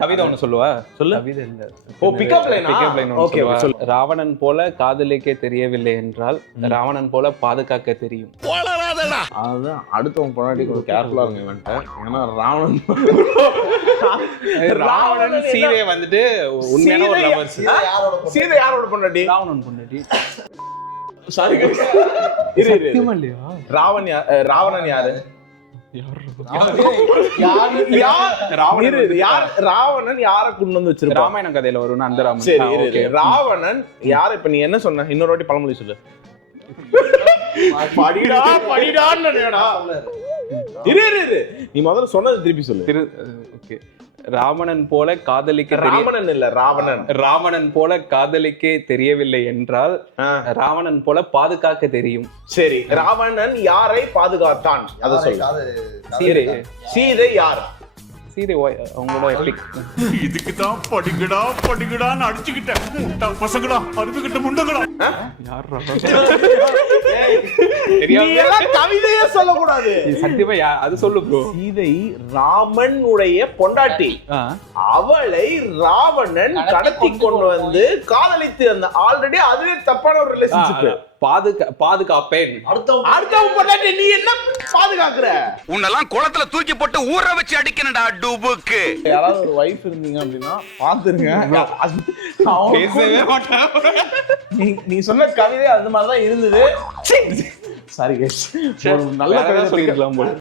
கவிதை ஒண்ணு சொல்லுவா. சொல்லு. கவிதை இல்ல. ஓ, pickup line. Pickup line okay, சொல்லுவா. ராவணன் போல காதலிக்க தெரியவில்லை என்றால் ராவணன் போல பாதுகாக்க தெரியும். அதுதான் அடுத்தவங்க பொண்டாட்டி கொஞ்சம் கேர்ஃபுல்லா இருங்க இவன்ட்ட. ஏன்னா ராவணன் சீதையை வந்துட்டு உண்மையான ஒரு லவர். சீதை யாரோட பொண்டாட்டி? ராவணன் பொண்டாட்டி. சாரி, சத்தியமா இல்லையா? ராவணன் யாரு? ராவணன் யார கொண்டு வந்து வச்சிருக்கா? ராமாயணம் கதையில வரும் அந்த ராமன். சரி, ராவணன் யார? இப்ப நீ என்ன சொன்ன? இன்னொரு வாட்டி பழமொழி சொல்லு. படிடான்னு இரு. நீ முதல்ல சொன்னது திருப்பி சொல்லு. ஓகே. ராவணன் போல காதலிக்க ராவணன் இல்ல, ராவணன். ராவணன் போல காதலிக்க தெரியவில்லை என்றால் ராவணன் போல பாதுகாக்க தெரியும். சரி, ராவணன் யாரை பாதுகாத்தான்? அத சொல்லு. சீதை யார்? சீதை அவங்களோட எபிக். இதுக்குதான் படிக்கடான்னு அடிச்சுக்கிட்டேன். பசங்களா, அருமைகிட்ட முண்டங்களா. கவிதையே சொல்லக்கூடாது. சத்தியமா அது சொல்லு ப்ரோ. சீதை ராமன் உடைய பொண்டாட்டி. அவளை ராவணன் கடத்தி கொண்டு வந்து காதலித்து அந்த ஆல்ரெடி அதுவே தப்பான ஒரு ரிலேஷன்ஷிப். பாதுகாப்பேன். அடுத்தவங்க பொண்டாட்டி நீ என்ன பாதுகாக்குற? உன்னெல்லாம் குளத்துல தூக்கி போட்டு ஊற வச்சு அடிக்கணும்டா டூபுக்கு. யாராவது ஒரு வைஃப் இருந்தீங்க அப்படின்னா பாத்துருங்க. பேசவே மாட்டேன். நீ சொன்ன கவிதை அந்த மாதிரிதான் இருந்தது. சாரி, நல்ல கவிதை சொல்லிருக்கலாம் போல.